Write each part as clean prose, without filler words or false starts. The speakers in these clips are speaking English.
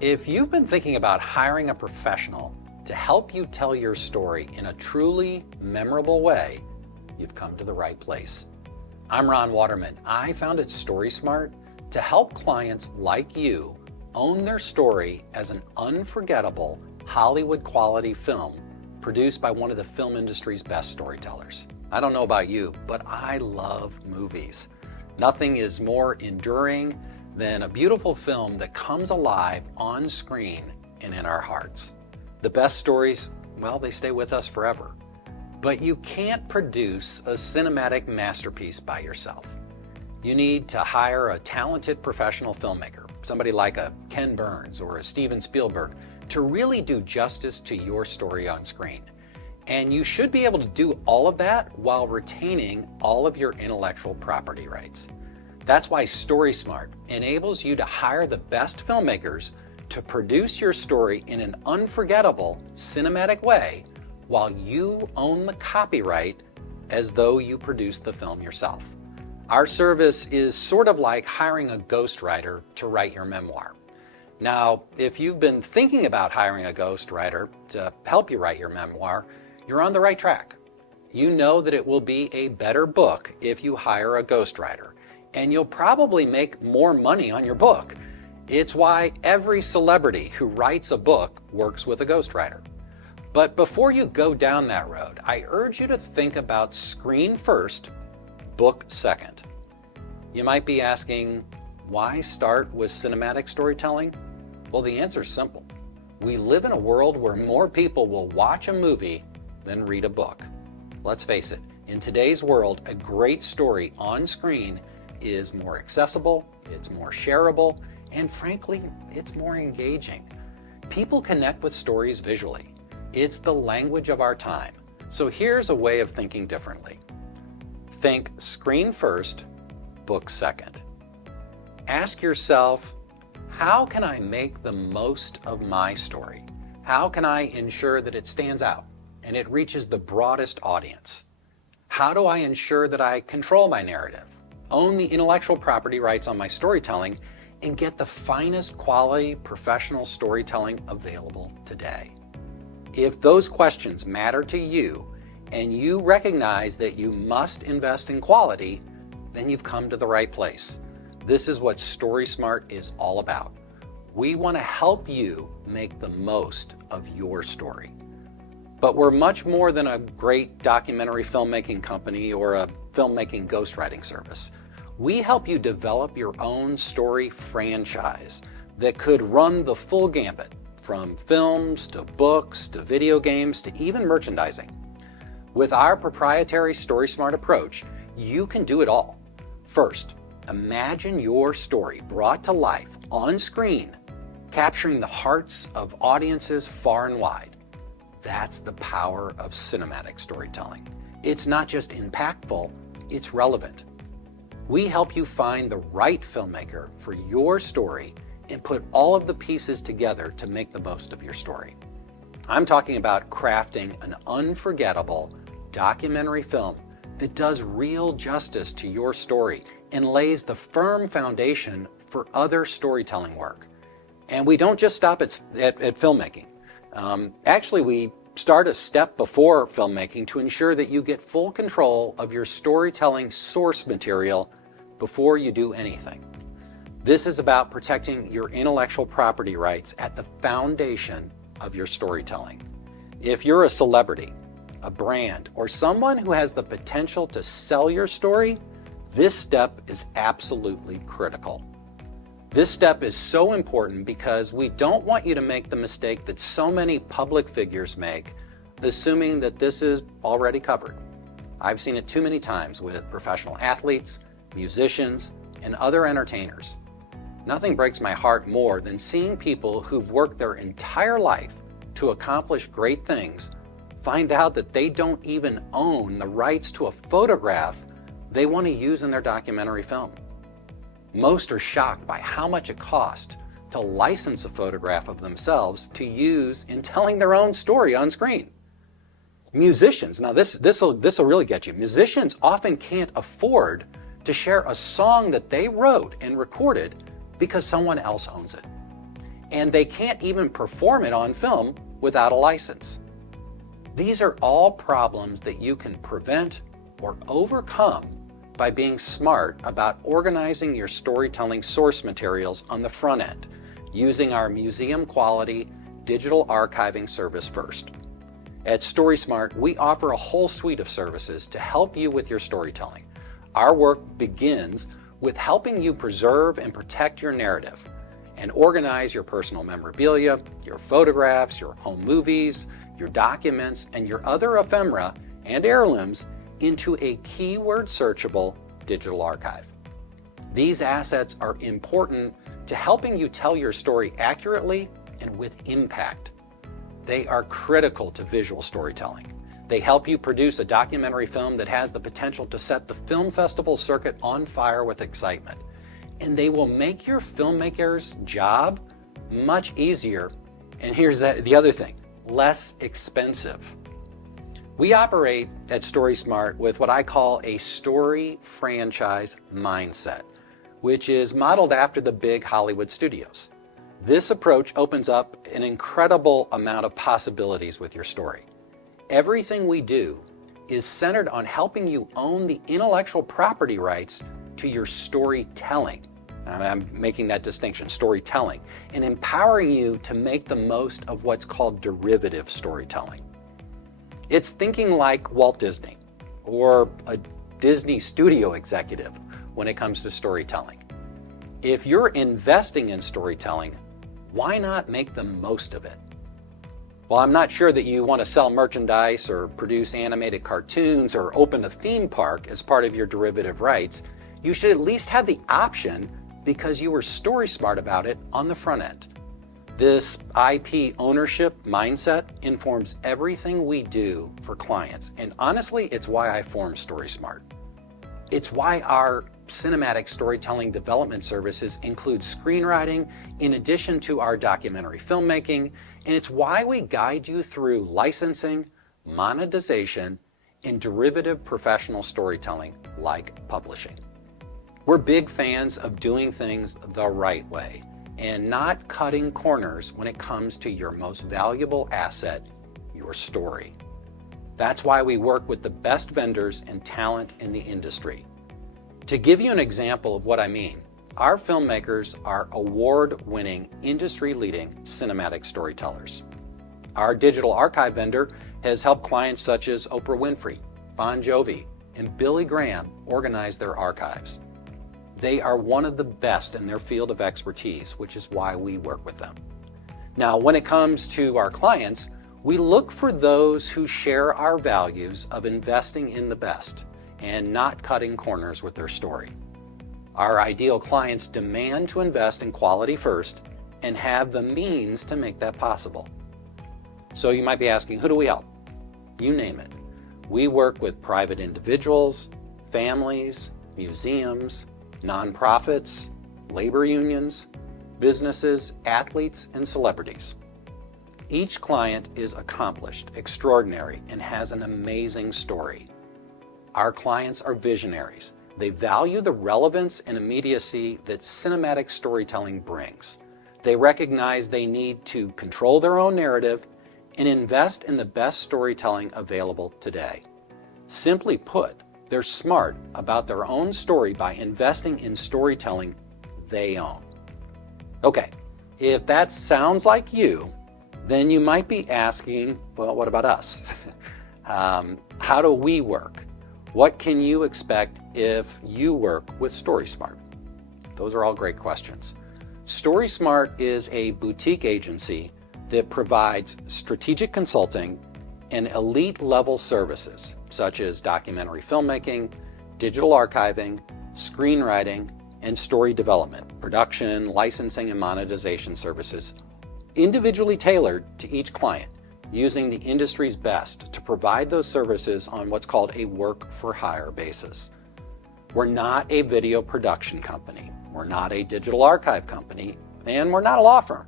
If you've been thinking about hiring a professional to help you tell your story in a truly memorable way, you've come to the right place. I'm Ron Waterman. I founded STORYSMART to help clients like you own their story as an unforgettable Hollywood quality film produced by one of the film industry's best storytellers. I don't know about you, but I love movies. Nothing is more enduring than a beautiful film that comes alive on screen and in our hearts. The best stories, well, they stay with us forever. But you can't produce a cinematic masterpiece by yourself. You need to hire a talented professional filmmaker, somebody like a Ken Burns or a Steven Spielberg, to really do justice to your story on screen. And you should be able to do all of that while retaining all of your intellectual property rights. That's why STORYSMART enables you to hire the best filmmakers to produce your story in an unforgettable cinematic way while you own the copyright as though you produced the film yourself. Our service is sort of like hiring a ghostwriter to write your memoir. Now, if you've been thinking about hiring a ghostwriter to help you write your memoir, you're on the right track. You know that it will be a better book if you hire a ghostwriter, and you'll probably make more money on your book. It's why every celebrity who writes a book works with a ghostwriter. But before you go down that road, I urge you to think about screen first, book second. You might be asking, why start with cinematic storytelling? Well, the answer is simple. We live in a world where more people will watch a movie than read a book. Let's face it, in today's world, a great story on screen is more accessible, it's more shareable, and frankly, it's more engaging. People connect with stories visually. It's the language of our time. So here's a way of thinking differently. Think screen first, book second. Ask yourself, how can I make the most of my story? How can I ensure that it stands out and it reaches the broadest audience? How do I ensure that I control my narrative, own the intellectual property rights on my storytelling, and get the finest quality professional storytelling available today? If those questions matter to you and you recognize that you must invest in quality, then you've come to the right place. This is what STORYSMART is all about. We want to help you make the most of your story. But we're much more than a great documentary filmmaking company or a filmmaking ghostwriting service. We help you develop your own story franchise that could run the full gambit, from films to books to video games to even merchandising. With our proprietary STORYSMART approach, you can do it all. First, imagine your story brought to life on screen, capturing the hearts of audiences far and wide. That's the power of cinematic storytelling. It's not just impactful, it's relevant. We help you find the right filmmaker for your story and put all of the pieces together to make the most of your story. I'm talking about crafting an unforgettable documentary film that does real justice to your story and lays the firm foundation for other storytelling work. And we don't just stop at filmmaking. Actually, we start a step before filmmaking to ensure that you get full control of your storytelling source material before you do anything. This is about protecting your intellectual property rights at the foundation of your storytelling. If you're a celebrity, a brand, or someone who has the potential to sell your story, this step is absolutely critical. This step is so important because we don't want you to make the mistake that so many public figures make, assuming that this is already covered. I've seen it too many times with professional athletes, musicians, and other entertainers. Nothing breaks my heart more than seeing people who've worked their entire life to accomplish great things find out that they don't even own the rights to a photograph they want to use in their documentary film. Most are shocked by how much it costs to license a photograph of themselves to use in telling their own story on screen. Musicians, now this will really get you. Musicians often can't afford to share a song that they wrote and recorded because someone else owns it. and they can't even perform it on film without a license. These are all problems that you can prevent or overcome by being smart about organizing your storytelling source materials on the front end, using our museum quality digital archiving service first. At STORYSMART, we offer a whole suite of services to help you with your storytelling. Our work begins with helping you preserve and protect your narrative and organize your personal memorabilia, your photographs, your home movies, your documents, and your other ephemera and heirlooms into a keyword searchable digital archive. These assets are important to helping you tell your story accurately and with impact. They are critical to visual storytelling. They help you produce a documentary film that has the potential to set the film festival circuit on fire with excitement. And they will make your filmmaker's job much easier. And here's the other thing, less expensive. We operate at STORYSMART with what I call a story franchise mindset, which is modeled after the big Hollywood studios. This approach opens up an incredible amount of possibilities with your story. Everything we do is centered on helping you own the intellectual property rights to your storytelling. I'm making that distinction, storytelling, and empowering you to make the most of what's called derivative storytelling. It's thinking like Walt Disney or a Disney studio executive when it comes to storytelling. If you're investing in storytelling, why not make the most of it? Well, I'm not sure that you want to sell merchandise or produce animated cartoons or open a theme park as part of your derivative rights. You should at least have the option because you were story smart about it on the front end. This IP ownership mindset informs everything we do for clients, and honestly, it's why I formed STORYSMART. It's why our cinematic storytelling development services include screenwriting in addition to our documentary filmmaking, and it's why we guide you through licensing, monetization, and derivative professional storytelling like publishing. We're big fans of doing things the right way and not cutting corners when it comes to your most valuable asset, your story. That's why we work with the best vendors and talent in the industry. To give you an example of what I mean, our filmmakers are award-winning, industry-leading cinematic storytellers. Our digital archive vendor has helped clients such as Oprah Winfrey, Bon Jovi, and Billy Graham organize their archives. They are one of the best in their field of expertise, which is why we work with them. Now, when it comes to our clients, we look for those who share our values of investing in the best and not cutting corners with their story. Our ideal clients demand to invest in quality first and have the means to make that possible. So you might be asking, who do we help? You name it. We work with private individuals, families, museums, nonprofits, labor unions, businesses, athletes, and celebrities. Each client is accomplished, extraordinary, and has an amazing story. Our clients are visionaries. They value the relevance and immediacy that cinematic storytelling brings. They recognize they need to control their own narrative and invest in the best storytelling available today. Simply put, they're smart about their own story by investing in storytelling they own. Okay, if that sounds like you, then you might be asking, well, what about us? How do we work? What can you expect if you work with STORYSMART? Those are all great questions. STORYSMART is a boutique agency that provides strategic consulting and elite level services such as documentary filmmaking, digital archiving, screenwriting, and story development, production, licensing, and monetization services, individually tailored to each client, using the industry's best to provide those services on what's called a work-for-hire basis. We're not a video production company, we're not a digital archive company, and we're not a law firm.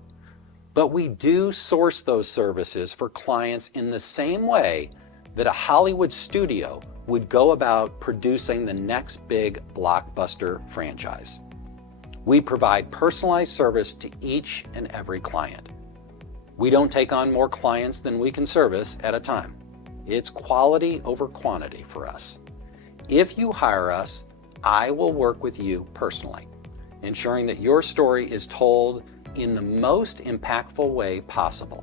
But we do source those services for clients in the same way that a Hollywood studio would go about producing the next big blockbuster franchise. We provide personalized service to each and every client. We don't take on more clients than we can service at a time. It's quality over quantity for us. If you hire us, I will work with you personally, ensuring that your story is told in the most impactful way possible.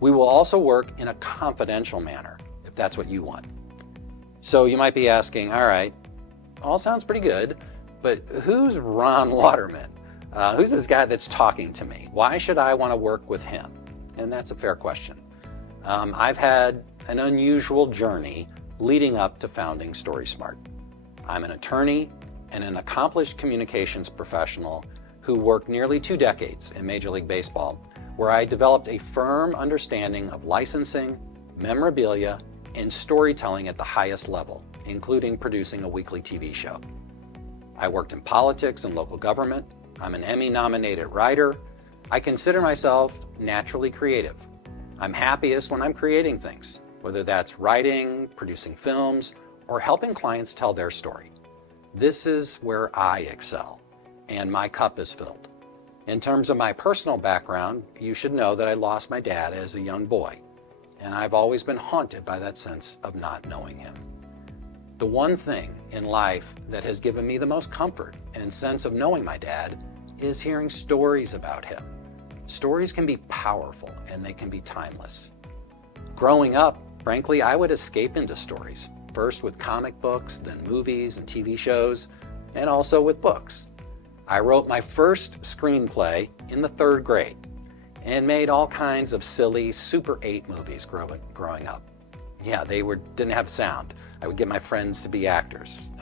We will also work in a confidential manner, if that's what you want. So you might be asking, all right, all sounds pretty good, but who's Ron Waterman? Who's this guy that's talking to me? Why should I want to work with him? And that's a fair question. I've had an unusual journey leading up to founding STORYSMART. I'm an attorney and an accomplished communications professional who worked nearly 2 decades in Major League Baseball, where I developed a firm understanding of licensing, memorabilia, and storytelling at the highest level, including producing a weekly TV show. I worked in politics and local government. I'm an Emmy-nominated writer. I consider myself naturally creative. I'm happiest when I'm creating things, whether that's writing, producing films, or helping clients tell their story. This is where I excel, and my cup is filled. In terms of my personal background, you should know that I lost my dad as a young boy, and I've always been haunted by that sense of not knowing him. The one thing in life that has given me the most comfort and sense of knowing my dad is hearing stories about him. Stories can be powerful and they can be timeless. Growing up, frankly, I would escape into stories, first with comic books, then movies and TV shows, and also with books. I wrote my first screenplay in the 3rd grade and made all kinds of silly Super 8 movies growing up. Yeah, they didn't have sound. I would get my friends to be actors.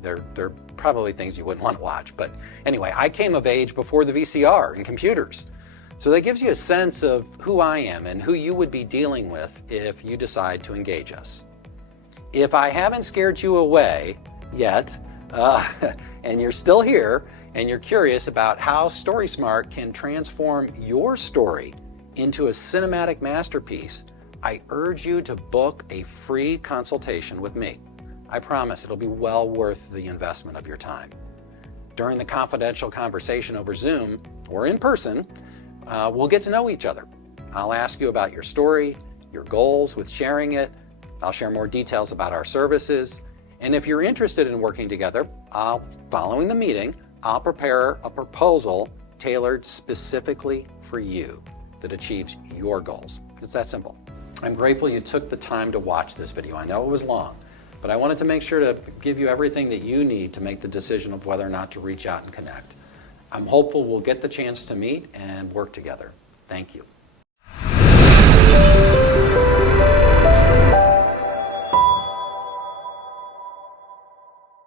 They're probably things you wouldn't want to watch, but anyway, I came of age before the VCR and computers. So that gives you a sense of who I am and who you would be dealing with if you decide to engage us. If I haven't scared you away yet, and you're still here, and you're curious about how STORYSMART can transform your story into a cinematic masterpiece, I urge you to book a free consultation with me. I promise it'll be well worth the investment of your time. During the confidential conversation over Zoom or in person, we'll get to know each other. I'll ask you about your story, your goals with sharing it. I'll share more details about our services. And if you're interested in working together, following the meeting, I'll prepare a proposal tailored specifically for you that achieves your goals. It's that simple. I'm grateful you took the time to watch this video. I know it was long, but I wanted to make sure to give you everything that you need to make the decision of whether or not to reach out and connect. I'm hopeful we'll get the chance to meet and work together. Thank you.